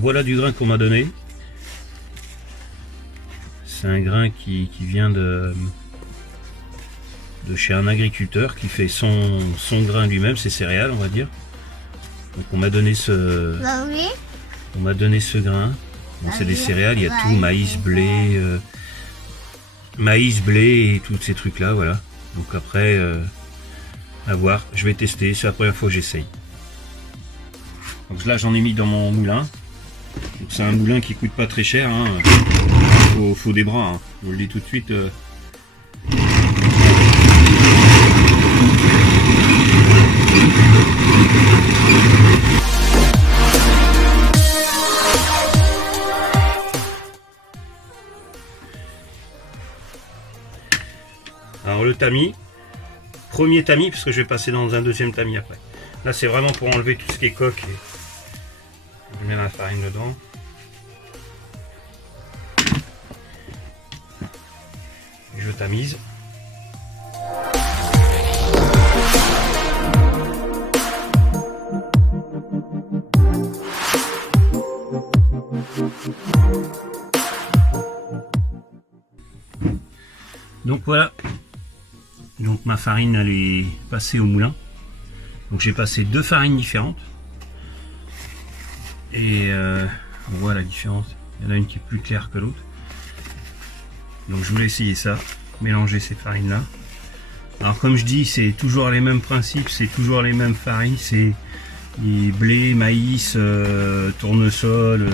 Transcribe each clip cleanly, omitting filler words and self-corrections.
voilà du grain qu'on m'a donné. C'est un grain qui vient de chez un agriculteur qui fait son grain lui-même, ses céréales on va dire. Donc on m'a donné ce grain. Bon, c'est des céréales, il y a tout, maïs, blé et tous ces trucs là, voilà. Donc après, à voir, je vais tester, c'est la première fois que j'essaye. Donc là j'en ai mis dans mon moulin. C'est un moulin qui coûte pas très cher, hein. Faut des bras, hein. Je vous le dis tout de suite. Alors le tamis, premier tamis, parce que je vais passer dans un deuxième tamis après. Là c'est vraiment pour enlever tout ce qui est coque. Je mets la farine dedans. Et je tamise. Donc voilà. Donc ma farine elle est passée au moulin. Donc j'ai passé 2 farines différentes. Et on voit la différence. Il y en a une qui est plus claire que l'autre. Donc je voulais essayer ça, mélanger ces farines là. Alors comme je dis, c'est toujours les mêmes principes, c'est toujours les mêmes farines, c'est blé, maïs, tournesol,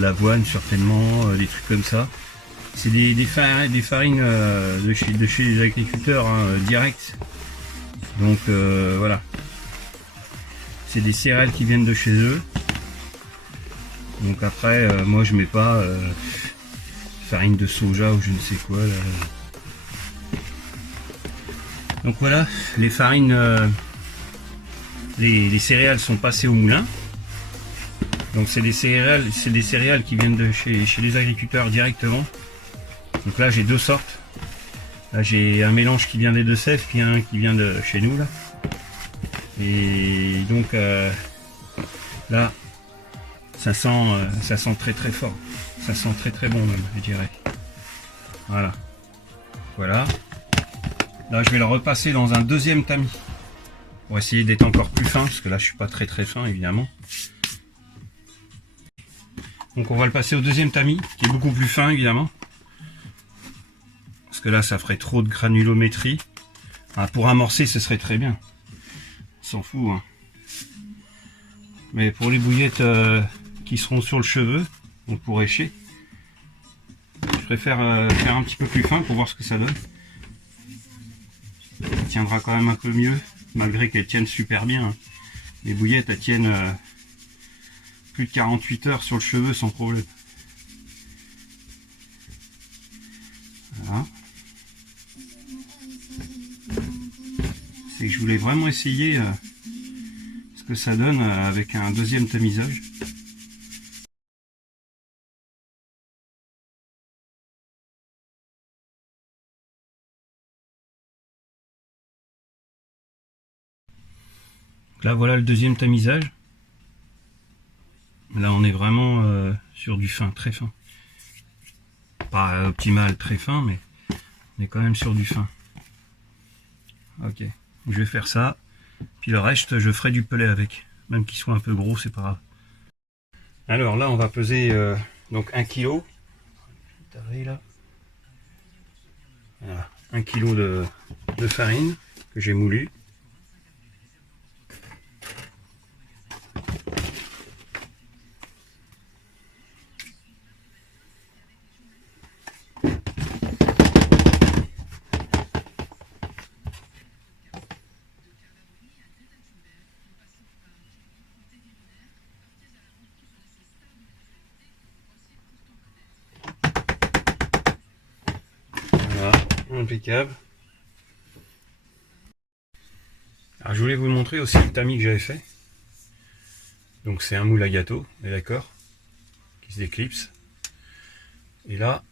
l'avoine certainement, des trucs comme ça. C'est des farines de chez les agriculteurs, hein, direct. Donc voilà. C'est des céréales qui viennent de chez eux. Donc après, moi je mets pas farine de soja ou je ne sais quoi. Là. Donc voilà, les farines, les céréales sont passées au moulin. Donc c'est des céréales qui viennent de chez les agriculteurs directement. Donc là j'ai 2 sortes. Là j'ai un mélange qui vient des Deux-Sèvres, puis un qui vient de chez nous là. Et donc là ça sent très très fort. Ça sent très très bon même, je dirais. Voilà. Voilà. Là je vais le repasser dans un deuxième tamis. Pour essayer d'être encore plus fin, parce que là je suis pas très très fin évidemment. Donc on va le passer au deuxième tamis, qui est beaucoup plus fin évidemment. Parce que là ça ferait trop de granulométrie. Ah, pour amorcer ce serait très bien. On s'en fout. Hein. Mais pour les bouillettes qui seront sur le cheveu, donc pour écher, je préfère faire un petit peu plus fin pour voir ce que ça donne. Ça tiendra quand même un peu mieux, malgré qu'elles tiennent super bien. Hein. Les bouillettes elles tiennent plus de 48 heures sur le cheveu sans problème. Voilà. C'est que je voulais vraiment essayer ce que ça donne avec un deuxième tamisage. Là voilà le deuxième tamisage. Là on est vraiment sur du fin, très fin. Pas optimal, très fin, mais on est quand même sur du fin. Ok, je vais faire ça. Puis le reste je ferai du pelé avec. Même qu'il soit un peu gros, c'est pas grave. Alors là on va peser donc 1 kg. Voilà, 1 kg de farine que j'ai moulu. Voilà, impeccable. Alors je voulais vous montrer aussi le tamis que j'avais fait. Donc c'est un moule à gâteau, on est d'accord, qui se déclipse. Et là,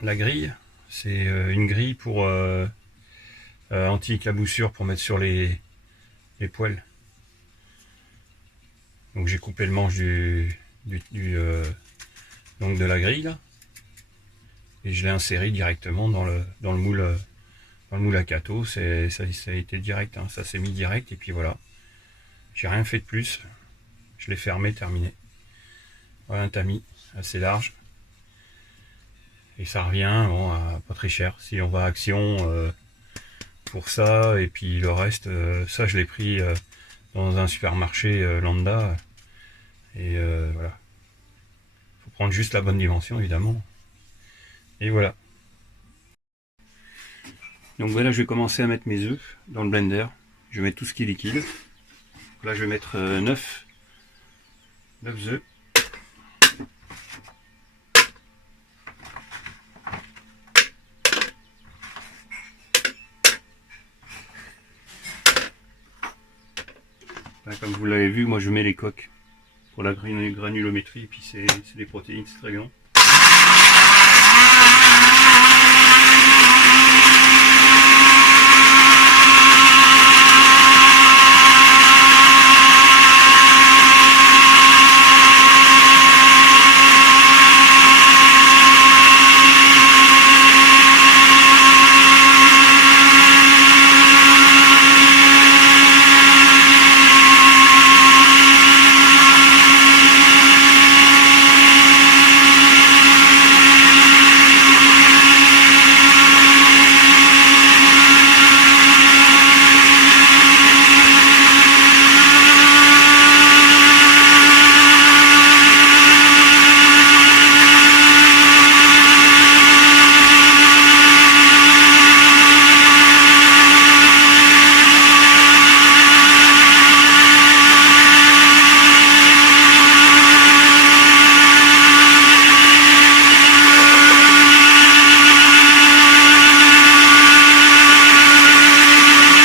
la grille, c'est une grille pour anti-éclaboussure pour mettre sur les poêles. Donc j'ai coupé le manche du donc de la grille là, et je l'ai inséré directement dans le moule à cateau. Ça a été direct, hein. Ça s'est mis direct, et puis voilà, j'ai rien fait de plus, je l'ai fermé, terminé. Voilà un tamis assez large, et ça revient bon, à pas très cher si on va à Action pour ça. Et puis le reste, ça je l'ai pris dans un supermarché lambda, et voilà, faut prendre juste la bonne dimension évidemment. Et voilà. Donc voilà, je vais commencer à mettre mes œufs dans le blender. Je vais mettre tout ce qui est liquide. Là je vais mettre 9 œufs. Là, comme vous l'avez vu, moi je mets les coques pour la granulométrie, et puis c'est des protéines, c'est très bien.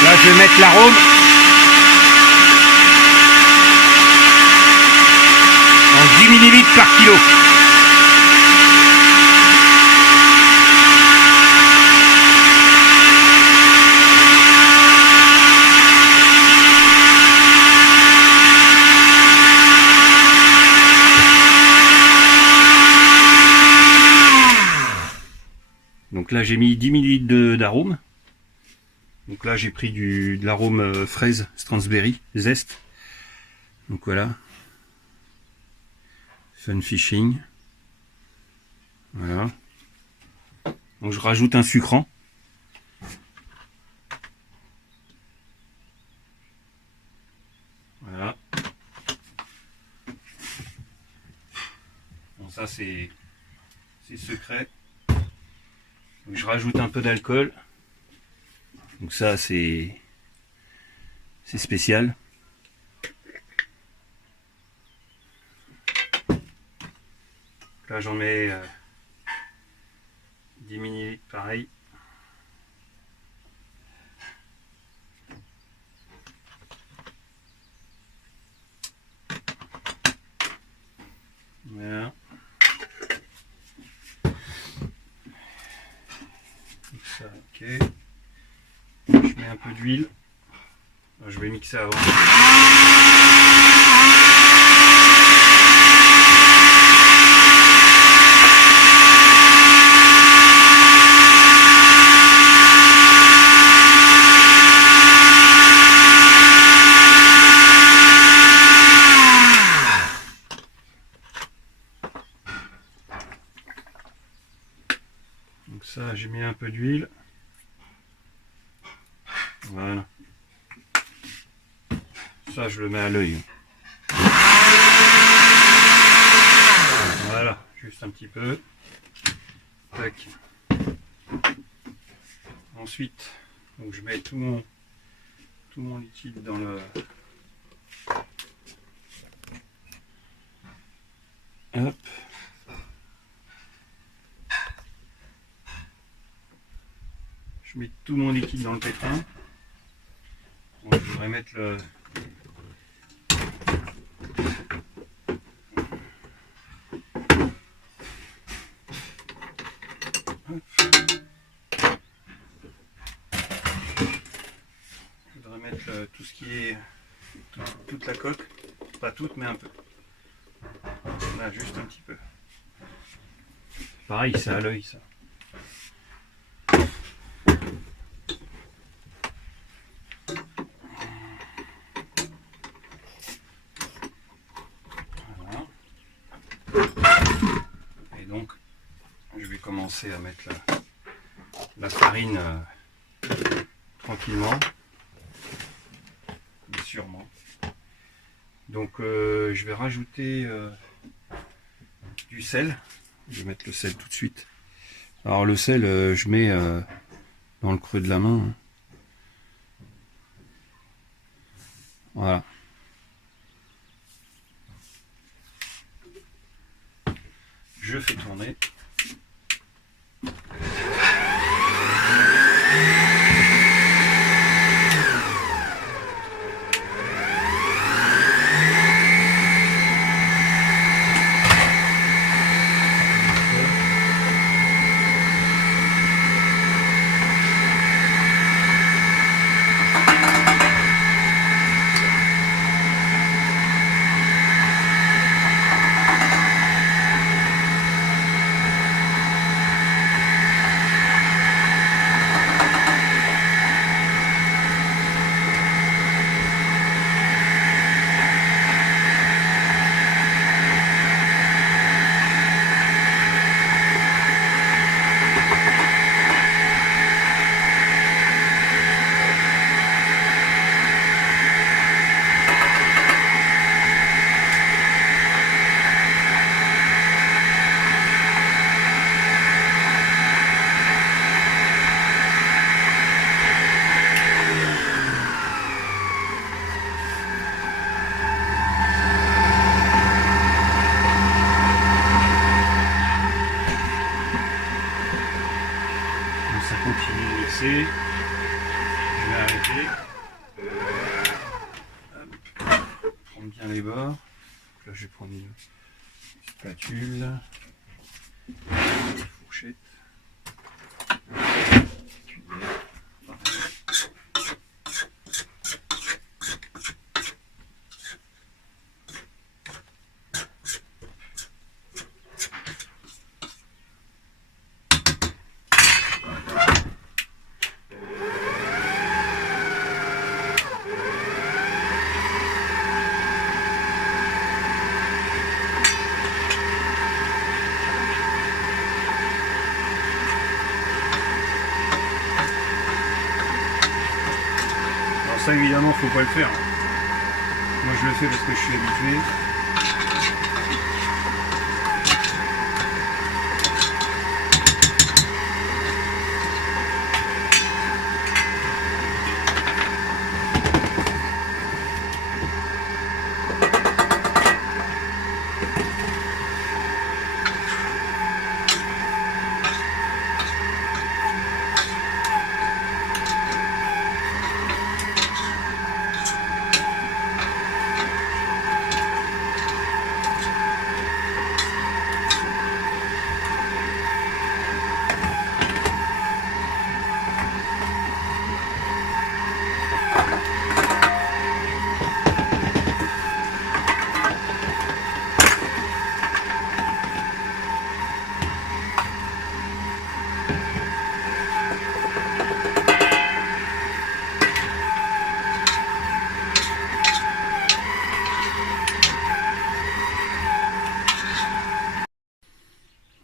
Là, je vais mettre l'arôme en 10 ml par kilo. Donc là, j'ai mis 10 ml d'arôme. Donc là j'ai pris de l'arôme fraise Stransberry zeste. Donc voilà. Fun Fishing. Voilà. Donc je rajoute un sucrant. Voilà. Bon, ça c'est secret. Donc je rajoute un peu d'alcool. Donc ça c'est spécial. Là j'en mets 10 ml pareil. Voilà. Donc ça, ok. Je mets un peu d'huile. Je vais mixer avant. Donc ça, j'ai mis un peu d'huile. Voilà. Ça, je le mets à l'œil. Voilà, juste un petit peu. Tac. Ensuite, donc je mets tout mon liquide dans le... Hop. Je mets tout mon liquide dans le pétrin. Donc, je voudrais mettre le... Hop. Je voudrais mettre tout ce qui est... toute la coque. Pas toute, mais un peu. On a juste un petit peu. Pareil, c'est à l'œil ça. Voilà. Et donc, je vais commencer à mettre la farine tranquillement, mais sûrement. Donc, je vais rajouter du sel. Je vais mettre le sel tout de suite. Alors le sel, je mets dans le creux de la main. Voilà. Je fais tourner. Ça continue de laisser. Je vais arrêter. Prendre bien les bords. Là, je vais prendre une spatule, une fourchette, cuillère. Ça évidemment faut pas le faire. Moi je le fais parce que je suis habitué.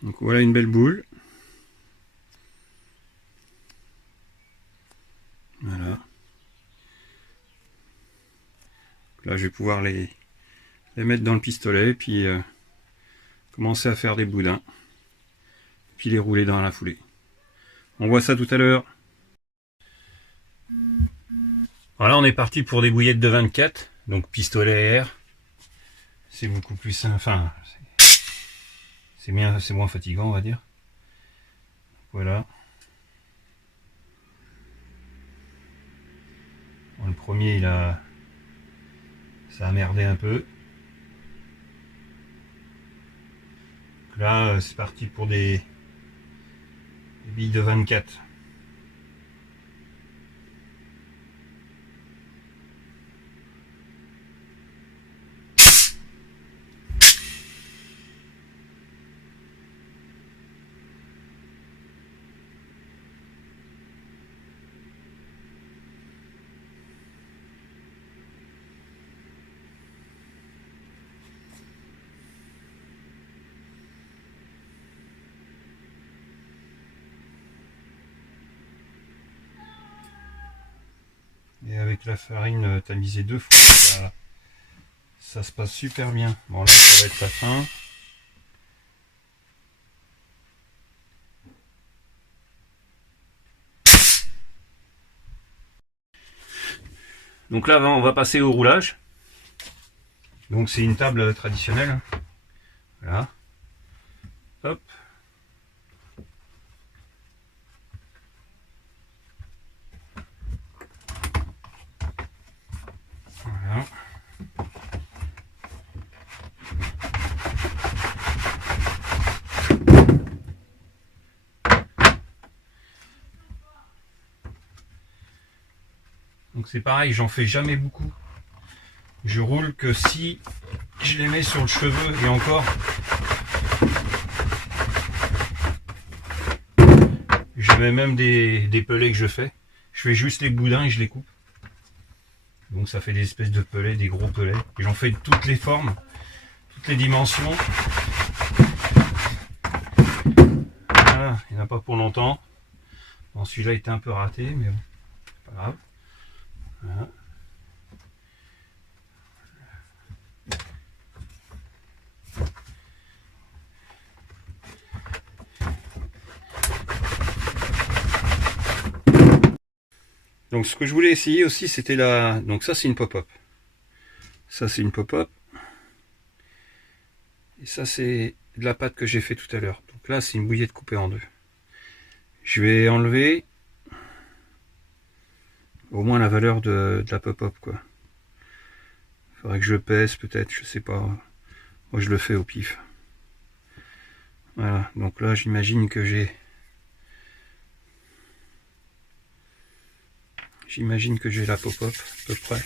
Donc voilà une belle boule. Voilà. Là je vais pouvoir les mettre dans le pistolet et puis commencer à faire des boudins. Puis les rouler dans la foulée. On voit ça tout à l'heure. Voilà, on est parti pour des bouillettes de 24, donc pistolet à air. C'est beaucoup plus simple, enfin, c'est moins fatigant, on va dire. Voilà. Bon, le premier, ça a merdé un peu. Donc là, c'est parti pour des billes de 24. avec la farine tamisée 2 fois, ça se passe super bien. Bon là ça va être la fin. Donc là on va passer au roulage. Donc c'est une table traditionnelle. Voilà. Hop. Voilà. Donc c'est pareil, j'en fais jamais beaucoup. Je roule que si je les mets sur le cheveu, et encore. Je mets même des pelets que je fais juste les boudins et je les coupe. Donc ça fait des espèces de pelets, des gros pelets. Et j'en fais de toutes les formes, toutes les dimensions. Voilà, il n'y en a pas pour longtemps. Bon, celui-là était un peu raté, mais bon, c'est pas grave. Voilà. Donc ce que je voulais essayer aussi, c'était la... Donc ça c'est une pop-up. Ça c'est une pop-up. Et ça c'est de la pâte que j'ai fait tout à l'heure. Donc là c'est une bouillette coupée en deux. Je vais enlever au moins la valeur de la pop-up quoi. Faudrait que je pèse peut-être, je sais pas. Moi je le fais au pif. Voilà, donc là j'imagine que j'ai... J'imagine que j'ai la pop-up à peu près.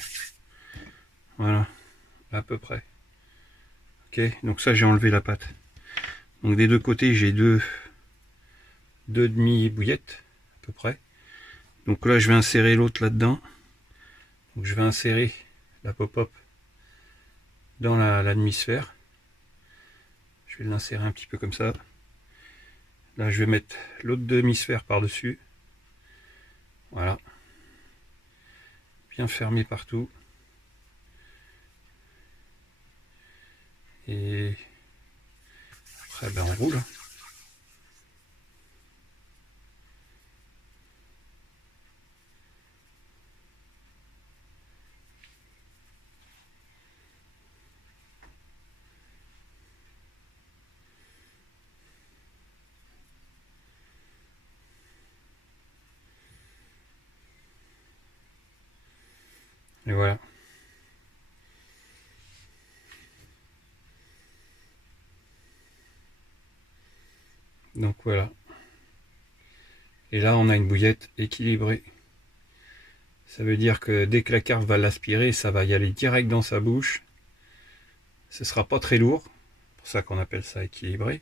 Voilà, à peu près. Ok, donc ça j'ai enlevé la pâte. Donc des deux côtés j'ai deux demi-bouillettes à peu près. Donc là je vais insérer l'autre là-dedans. Donc je vais insérer la pop-up dans la demi-sphère. Je vais l'insérer un petit peu comme ça. Là je vais mettre l'autre demi-sphère par-dessus. Voilà. Bien fermé partout. Et après ben on roule. Et voilà. Donc voilà. Et là on a une bouillette équilibrée. Ça veut dire que dès que la carte va l'aspirer, ça va y aller direct dans sa bouche. Ce sera pas très lourd. C'est pour ça qu'on appelle ça équilibré.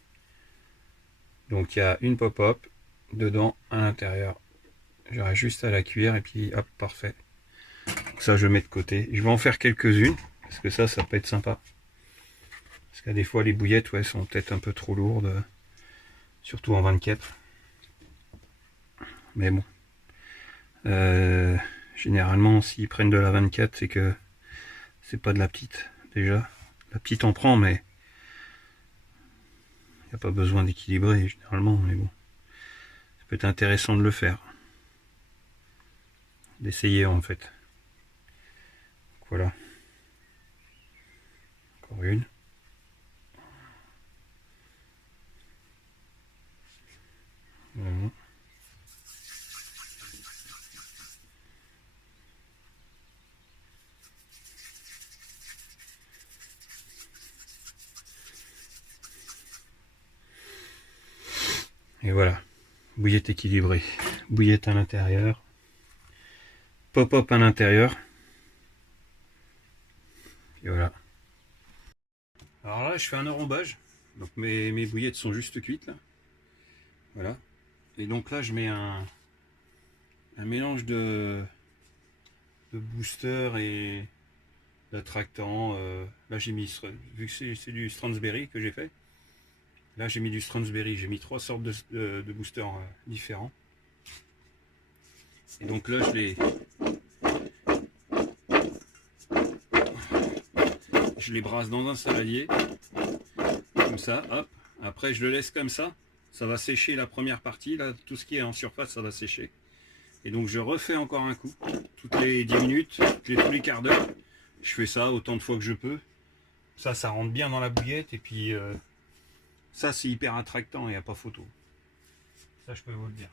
Donc il y a une pop-up dedans à l'intérieur. J'aurai juste à la cuire et puis hop, parfait. Donc ça je mets de côté. Je vais en faire quelques-unes parce que ça peut être sympa. Parce que des fois les bouillettes ouais, sont peut-être un peu trop lourdes. Surtout en 24. Mais bon. Généralement s'ils prennent de la 24 c'est que c'est pas de la petite déjà. La petite en prend mais il n'y a pas besoin d'équilibrer généralement, mais bon. Ça peut être intéressant de le faire. D'essayer en fait. Donc, voilà. Encore une. Voilà. Et voilà. Bouillette équilibrée. Bouillette à l'intérieur. Pop-up à l'intérieur. Et voilà. Alors là, je fais un enrobage. Donc mes bouillettes sont juste cuites là. Voilà. Et donc là, je mets un mélange de booster et d'attractant. Là, j'ai mis, vu que c'est du Stransberry que j'ai fait. Là, j'ai mis du Stransberry. J'ai mis 3 sortes de boosters différents. Et donc là, je les brasse dans un saladier, comme ça, hop. Après je le laisse comme ça va sécher la première partie, là tout ce qui est en surface ça va sécher. Et donc je refais encore un coup, toutes les 10 minutes, tous les quarts d'heure, je fais ça autant de fois que je peux. Ça rentre bien dans la bouillette et puis ça c'est hyper attractant, il n'y a pas photo. Ça je peux vous le dire.